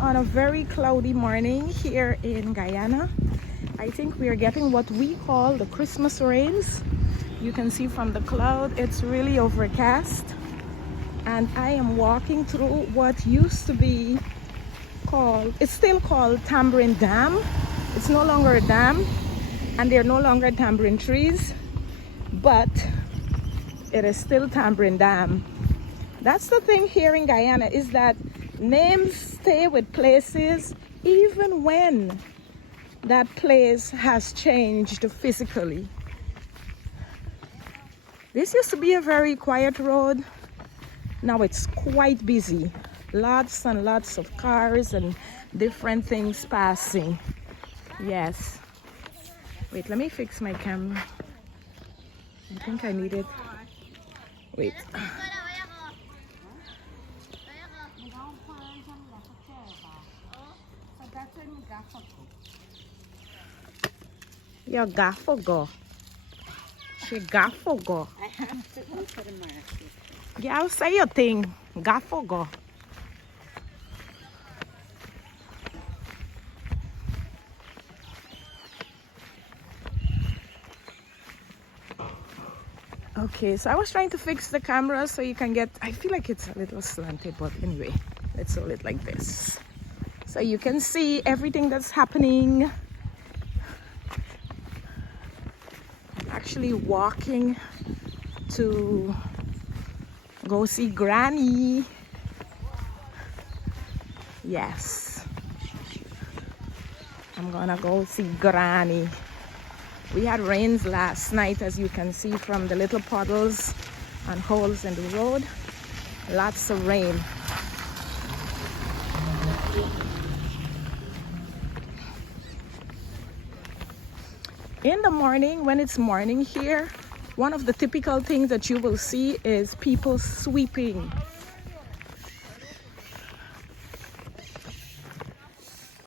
on a very cloudy morning here in Guyana. I think we are getting what we call the Christmas rains. You can see from the cloud it's really overcast, and I am walking through what used to be called, it's still called Tamarind Dam. It's no longer a dam and there are no longer tamarind trees, but it is still Tamarind Dam. That's the thing here in Guyana, is that names stay with places even when that place has changed physically. This used to be a very quiet road. Now it's quite busy. Lots and lots of cars and different things passing. Yes. Wait, let me fix my camera. I think I need it. Wait. Your gaffo go. She gaffo go. I have to go to the market. Yeah, I'll say your thing. Gaffo go. Okay, so I was trying to fix the camera so you can get, I feel like it's a little slanted, but anyway, let's hold it like this. So you can see everything that's happening. I'm actually walking to go see Granny. Yes. I'm gonna go see Granny. We had rains last night, as you can see from the little puddles and holes in the road. Lots of rain. In the morning, when it's morning here, one of the typical things that you will see is people sweeping